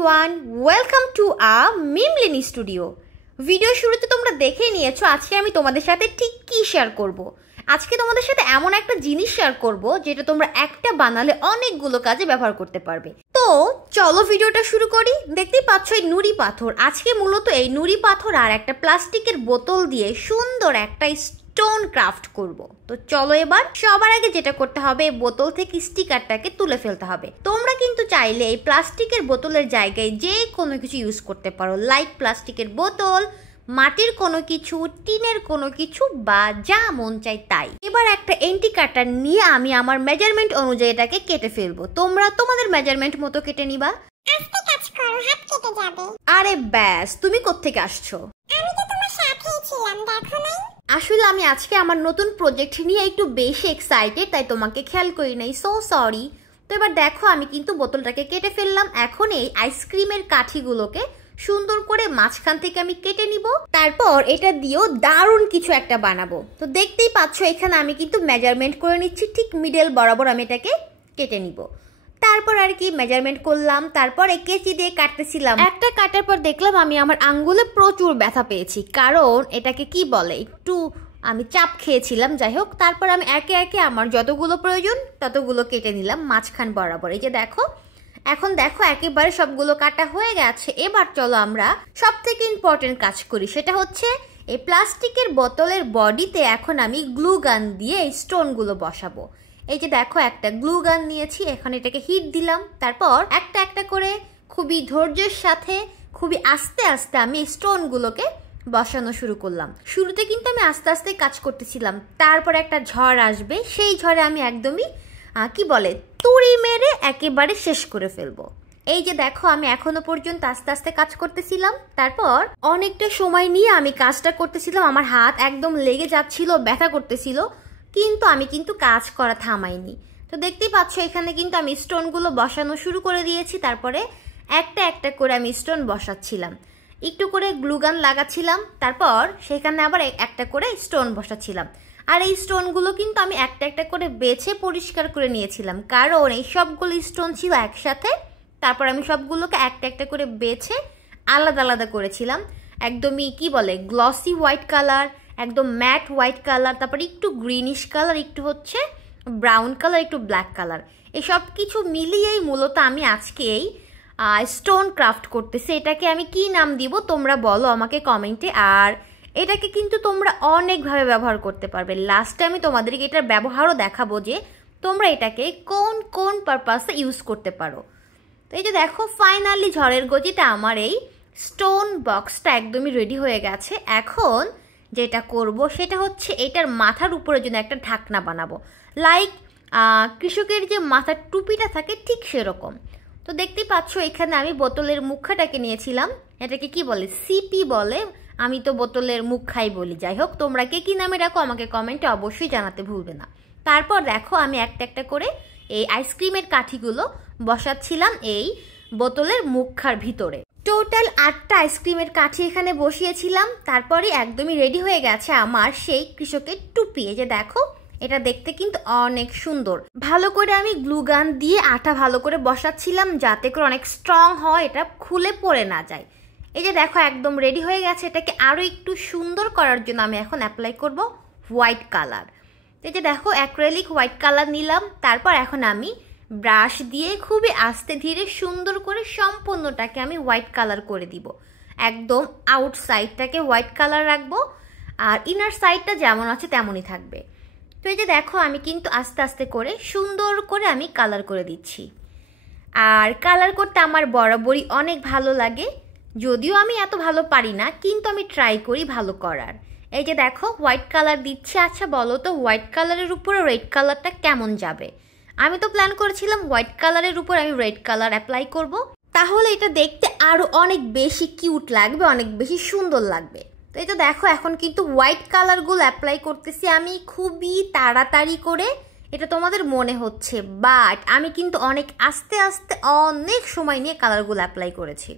everyone, welcome to our Mimlini Studio. Video শুরুতে তোমরা দেখে নিয়েছো আজকে আমি তোমাদের সাথে ঠিক কি শেয়ার করব। আজকে তোমাদের সাথে এমন একটা জিনিস শেয়ার করব যেটা তোমরা একটা বানালে অনেকগুলো কাজে ব্যবহার করতে পারবে। তো চলো ভিডিওটা শুরু করি। দেখতেই পাচ্ছ এই নুড়ি পাথর। আজকে মূলত এই নুড়ি পাথর আর একটা প্লাস্টিকের বোতল দিয়ে সুন্দর একটা স্টোন ক্রাফট করব। তো চলো এবার সবার আগে যেটা করতে হবে বোতল থেকে স্টিকারটাকে তুলে ফেলতে হবে। তোমরা কিন্তু চাইলে এই প্লাস্টিকের বোতলের জায়গায় যে কোনো কিছু ইউজ করতে পারো, লাইক প্লাস্টিকের বোতল, মাটির কোনো কিছু, টিনের কোনো কিছু বা যা মন চাই তাই। এবার একটা এন্টি কাটার নিয়ে আমি আমার মেজারমেন্ট অনুযায়ী এটাকে কেটে ফেলবো। তোমরা তোমাদের মেজারমেন্ট মতো কেটে নিবা। আস্তে কাজ করো, হাত কেটে যাবে। আরে ব্যাস, তুমি কোত্থেকে আসছো? আমি তো তোমার সাথেই ছিলাম, দেখো নাই? আসলে আমি আজকে আমার নতুন প্রজেক্ট নিয়ে একটু বেশি এক্সাইটেড, তাই তোমাকে খেয়াল করি নাই, সো সরি। তো এবার দেখো আমি কিন্তু বোতলটাকে কেটে ফেললাম। এখন এই আইসক্রিমের কাঠিগুলোকে সুন্দর করে মাঝখান থেকে আমি কেটে নিব। তারপর এটা দিয়েও দারুণ কিছু একটা বানাবো। তো দেখতেই পাচ্ছ এখানে আমি কিন্তু মেজারমেন্ট করে নিচ্ছি, ঠিক মিডল বরাবর আমি এটাকে কেটে নিব। তারপর আর কি মেজারমেন্ট করলাম, তারপর এই কেচি দিয়ে কাটতেছিলাম। একটা কাটার পর দেখলাম আমি আমার আঙ্গুলে প্রচুর ব্যথা পেয়েছি, কারণ এটাকে কি বলে একটু আমি চাপ খেয়েছিলাম। যাই হোক, তারপর আমি একে একে আমার যতগুলো প্রয়োজন ততগুলো কেটে নিলাম মাঝখান বরাবর। এই যে দেখো, এখন দেখো একেবারে সবগুলো কাটা হয়ে গেছে। এবার চলো আমরা সব থেকে ইম্পর্টেন্ট কাজ করি, সেটা হচ্ছে এই প্লাস্টিকের বোতলের বডিতে এখন আমি গ্লু গান দিয়ে এই স্টোনগুলো বসাবো। এই যে দেখো একটা গ্লু গান নিয়েছি, এখন এটাকে হিট দিলাম। তারপর একটা একটা করে খুবই ধৈর্যের সাথে খুবই আস্তে আস্তে আমি স্টোনগুলোকে বসানো শুরু করলাম। শুরুতে কিন্তু আমি আস্তে আস্তে কাজ করতেছিলাম, তারপর একটা ঝড় আসবে, সেই ঝড়ে আমি একদমই কি বলে তুড়ি মেরে একেবারে শেষ করে ফেলবো। এই যে দেখো আমি এখনো পর্যন্ত আস্তে আস্তে কাজ করতেছিলাম। তারপর অনেকটা সময় নিয়ে আমি কাজটা করতেছিলাম, আমার হাত একদম লেগে যাচ্ছিল, ব্যথা করতেছিল, কিন্তু আমি কিন্তু কাজ করা থামাইনি। তো দেখতেই পাচ্ছ এখানে কিন্তু আমি স্টোনগুলো বসানো শুরু করে দিয়েছি। তারপরে একটা একটা করে আমি স্টোন বসাচ্ছিলাম, একটু করে গ্লুগান লাগাচ্ছিলাম, তারপর সেখানে আবার একটা করে স্টোন বসাচ্ছিলাম। আর এই স্টোনগুলো কিন্তু আমি একটা একটা করে বেছে পরিষ্কার করে নিয়েছিলাম, কারণ এই সবগুলো স্টোন ছিল একসাথে। তারপর আমি সবগুলোকে একটা একটা করে বেছে আলাদা আলাদা করেছিলাম। একদমই কি বলে গ্লসি হোয়াইট কালার, একদম ম্যাট হোয়াইট কালার, তারপর একটু গ্রিনিশ কালার, একটু হচ্ছে ব্রাউন কালার, একটু ব্ল্যাক কালার। এই সব কিছু মিলিয়েই মূলত আমি আজকে এই স্টোন ক্রাফট করতেছি। এটাকে আমি কি নাম দিব তোমরা বলো আমাকে কমেন্টে। আর এটাকে কিন্তু তোমরা অনেকভাবে ব্যবহার করতে পারবে। লাস্টে আমি তোমাদেরকে এটার ব্যবহারও দেখাবো যে তোমরা এটাকে কোন কোন পারপাসে ইউজ করতে পারো। তো এই যে দেখো ফাইনালি ঝড়ের গতিতে আমার এই স্টোন বক্সটা একদমই রেডি হয়ে গেছে। এখন যেটা করব সেটা হচ্ছে এটার মাথার উপরে জন্য একটা ঢাকনা বানাবো, লাইক কৃষকের যে মাথার টুপিটা থাকে ঠিক সেরকম। তো দেখতেই পাচ্ছ এখানে আমি বোতলের মুখাটাকে নিয়েছিলাম, এটাকে কি বলে সিপি বলে, আমি তো বোতলের মুখাই বলি। যাই হোক, তোমরা কে কি নামে রাখো আমাকে কমেন্টে অবশ্যই জানাতে ভুলবে না। তারপর দেখো আমি একটা একটা করে এই আইসক্রিমের কাঠিগুলো বসাচ্ছিলাম এই বোতলের মুখার ভিতরে। টোটাল 8টা আইসক্রিমের কাঠি এখানে বসিয়েছিলাম। তারপরে একদমই রেডি হয়ে গেছে আমার সেই কৃষকের টুপি। এই যে দেখো এটা দেখতে কিন্তু অনেক সুন্দর। ভালো করে আমি গ্লুগান দিয়ে আঠা ভালো করে বসাচ্ছিলাম যাতে করে অনেক স্ট্রং হয়, এটা খুলে পড়ে না যায়। এই যে দেখো একদম রেডি হয়ে গেছে। এটাকে আরও একটু সুন্দর করার জন্য আমি এখন অ্যাপ্লাই করব হোয়াইট কালার। এই যে দেখো অ্যাক্রিলিক হোয়াইট কালার নিলাম। তারপর এখন আমি ব্রাশ দিয়ে খুবই আস্তে ধীরে সুন্দর করে সম্পূর্ণটাকে আমি হোয়াইট কালার করে দিব। একদম আউটসাইডটাকে হোয়াইট কালার রাখবো, আর ইনার সাইডটা যেমন আছে তেমনই থাকবে। তো এই যে দেখো আমি কিন্তু আস্তে আস্তে করে সুন্দর করে আমি কালার করে দিচ্ছি। আর কালার করতে আমার বরাবরই অনেক ভালো লাগে, যদিও আমি এত ভালো পারি না, কিন্তু আমি ট্রাই করি ভালো করার। এই যে দেখো হোয়াইট কালার দিচ্ছি। আচ্ছা বলো তো হোয়াইট কালারের উপরে রেড কালারটা কেমন যাবে? আমি তো প্ল্যান করেছিলাম হোয়াইট কালারের উপর আমি রেড কালার অ্যাপ্লাই করব, তাহলে এটা দেখতে আরও অনেক বেশি কিউট লাগবে, অনেক বেশি সুন্দর লাগবে। তো এই তো দেখো এখন কিন্তু হোয়াইট কালারগুলো অ্যাপ্লাই করতেছি আমি খুবই তাড়াতাড়ি করে, এটা তোমাদের মনে হচ্ছে, বাট আমি কিন্তু অনেক আস্তে আস্তে অনেক সময় নিয়ে কালারগুলো অ্যাপ্লাই করেছি।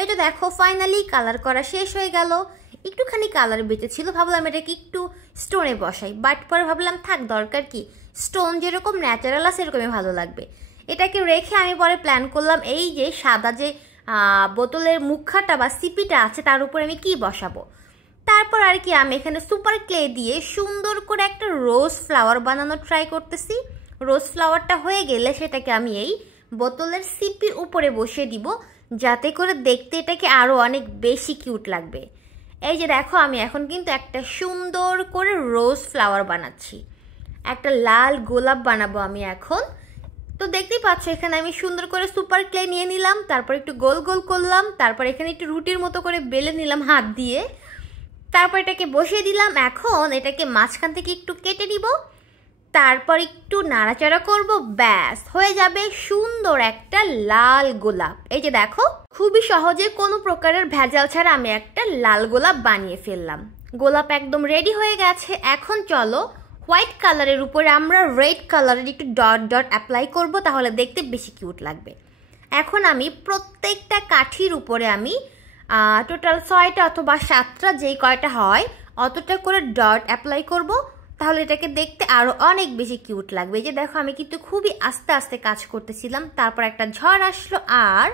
এই তো দেখো ফাইনালি কালার করা শেষ হয়ে গেল। একটুখানি কালার বেঁচেছিল, ভাবলাম এটাকে একটু স্টোনে বসাই, বাট পরে ভাবলাম থাক, দরকার কি, স্টোন যেরকম ন্যাচারাল আছে সেরকমই ভালো লাগবে। এটাকে রেখে আমি পরে প্ল্যান করলাম এই যে সাদা যে বোতলের মুখাটা বা সিপিটা আছে তার উপরে আমি কি বসাবো। তারপর আর কি আমি এখানে সুপার ক্লে দিয়ে সুন্দর করে একটা রোজ ফ্লাওয়ার বানানোর ট্রাই করতেছি। রোজ ফ্লাওয়ারটা হয়ে গেলে সেটাকে আমি এই বোতলের সিপির উপরে বসিয়ে দিব, যাতে করে দেখতে এটাকে আরও অনেক বেশি কিউট লাগবে। এই যে দেখো আমি এখন কিন্তু একটা সুন্দর করে রোজ ফ্লাওয়ার বানাচ্ছি, একটা লাল গোলাপ বানাবো আমি এখন। তো দেখতেই পাচ্ছ এখানে আমি সুন্দর করে সুপার ক্লে নিয়ে নিলাম, তারপর একটু গোল গোল করলাম, তারপর এখানে একটু রুটির মতো করে বেলে নিলাম হাত দিয়ে, তারপর এটাকে বসিয়ে দিলাম। এখন এটাকে মাঝখান থেকে একটু কেটে নিব, তারপর একটু নাড়াচাড়া করব, ব্যাস হয়ে যাবে সুন্দর একটা লাল গোলাপ। এই যে দেখো খুবই সহজে কোনো প্রকারের ভেজাল ছাড়া আমি একটা লাল গোলাপ বানিয়ে ফেললাম। গোলাপ একদম রেডি হয়ে গেছে। এখন চলো হোয়াইট কালারের উপরে আমরা রেড কালারের একটু ডট ডট অ্যাপ্লাই করব, তাহলে দেখতে বেশি কিউট লাগবে। এখন আমি প্রত্যেকটা কাঠির উপরে আমি টোটাল 6টা অথবা 7টা যেই কয়টা হয় অতটা করে ডট অ্যাপ্লাই করব, তাহলে এটাকে দেখতে আরও অনেক বেশি কিউট লাগবে। যে দেখো আমি কিন্তু খুবই আস্তে আস্তে কাজ করতেছিলাম, তারপর একটা ঝড় আসলো আর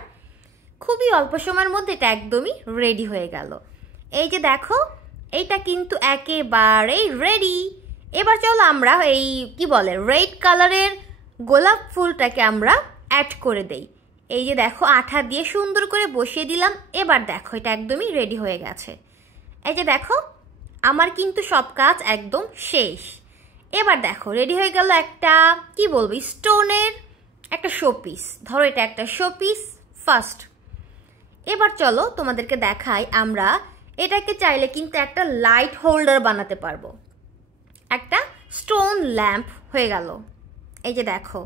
খুবই অল্প সময়ের মধ্যে এটা একদমই রেডি হয়ে গেল। এই যে দেখো এইটা কিন্তু একেবারেই রেডি। এবার চলো আমরা এই কি বলে রেড কালারের গোলাপ ফুলটাকে আমরা অ্যাড করে দেই। এই যে দেখো আঠা দিয়ে সুন্দর করে বসিয়ে দিলাম। এবার দেখো এটা একদমই রেডি হয়ে গেছে। এই যে দেখো আমার কিন্তু সব কাজ একদম শেষ। এবার দেখো রেডি হয়ে গেল একটা কি বলবো স্টোনের একটা শোপিস। ধরো এটা একটা শোপিস ফার্স্ট। এবার চলো তোমাদেরকে দেখাই আমরা এটাকে চাইলে কিন্তু একটা লাইট হোল্ডার বানাতে পারবো, একটা স্টোন ল্যাম্প হয়ে গেল। এই যে দেখো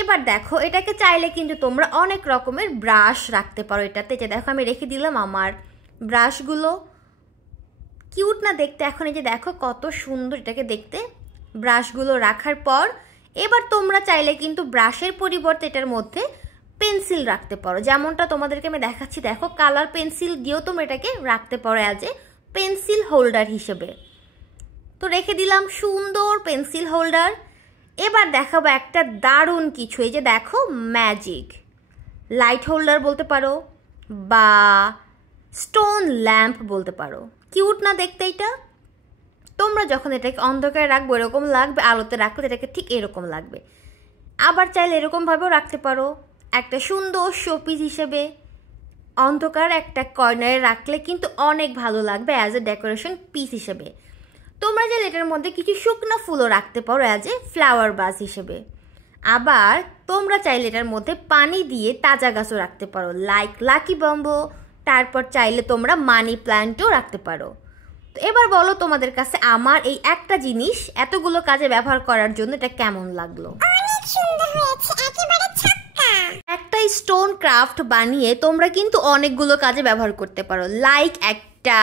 এবার দেখো এটাকে চাইলে কিন্তু তোমরা অনেক রকমের ব্রাশ রাখতে পারো এটাতে। যে দেখো আমি রেখে দিলাম আমার ব্রাশগুলো, কিউট না দেখতে? এখন এই যে দেখো কত সুন্দর এটাকে দেখতে ব্রাশগুলো রাখার পর। এবার তোমরা চাইলে কিন্তু ব্রাশের পরিবর্তে এটার মধ্যে পেন্সিল রাখতে পারো, যেমনটা তোমাদেরকে আমি দেখাচ্ছি। দেখো কালার পেন্সিল দিয়েও তোমরা এটাকে রাখতে পারো অ্যাজ এ পেন্সিল হোল্ডার হিসেবে। তো রেখে দিলাম সুন্দর পেন্সিল হোল্ডার। এবার দেখাবো একটা দারুণ কিছু। এই যে দেখো ম্যাজিক লাইট হোল্ডার বলতে পারো বা স্টোন ল্যাম্প বলতে পারো। কিউট না দেখতে এটা? তোমরা যখন এটাকে অন্ধকারে রাখবো এরকম লাগবে, আলোতে রাখলে এটাকে ঠিক এরকম লাগবে। আবার চাইলে এরকমভাবেও রাখতে পারো একটা সুন্দর শোপিস হিসেবে। অন্ধকার একটা কর্নারে রাখলে কিন্তু অনেক ভালো লাগবে অ্যাজ এ ডেকোরেশন পিস হিসেবে। তোমরা চাইলে এটার মধ্যে কিছু শুকনো ফুলও রাখতে পারো অ্যাজ এ ফ্লাওয়ার বাস হিসেবে। আবার তোমরা চাইলে এটার মধ্যে পানি দিয়ে তাজা গাছও রাখতে পারো লাইক লাকি বাম্বো। তারপর চাইলে তোমরা মানি প্ল্যান্টও রাখতে পারো। তো এবার বলো তোমাদের কাছে আমার এই একটা জিনিস এতগুলো কাজে ব্যবহার করার জন্য এটা কেমন লাগলো? অনেক সুন্দর হয়েছে, একেবারে ছক্কা। একটা স্টোন ক্রাফট বানিয়ে তোমরা কিন্তু অনেকগুলো কাজে ব্যবহার করতে পারো, লাইক একটা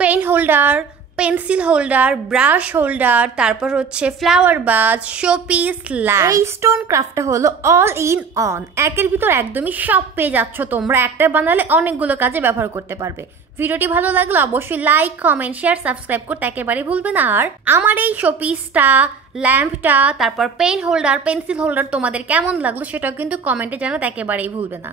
pen holder, pencil holder, brush holder, তারপর হচ্ছে ফ্লাওয়ার বাস, শোপিস, ল্যাম্প। এই স্টোন ক্রাফটটা হলো অল ইন অন, একের ভিতর একদমই সব পেয়ে যাচ্ছ তোমরা। একটা বানালে অনেকগুলো কাজে ব্যবহার করতে পারবে। ভিডিওটি ভালো লাগলে অবশ্যই লাইক, কমেন্ট, শেয়ার, সাবস্ক্রাইব করতে একেবারেই ভুলবে না। আর আমার এই শোপিসটা, ল্যাম্পটা, তারপর পেন হোল্ডার, পেন্সিল হোল্ডার তোমাদের কেমন লাগলো সেটাও কিন্তু কমেন্টে জানাতে একেবারেই ভুলবে না।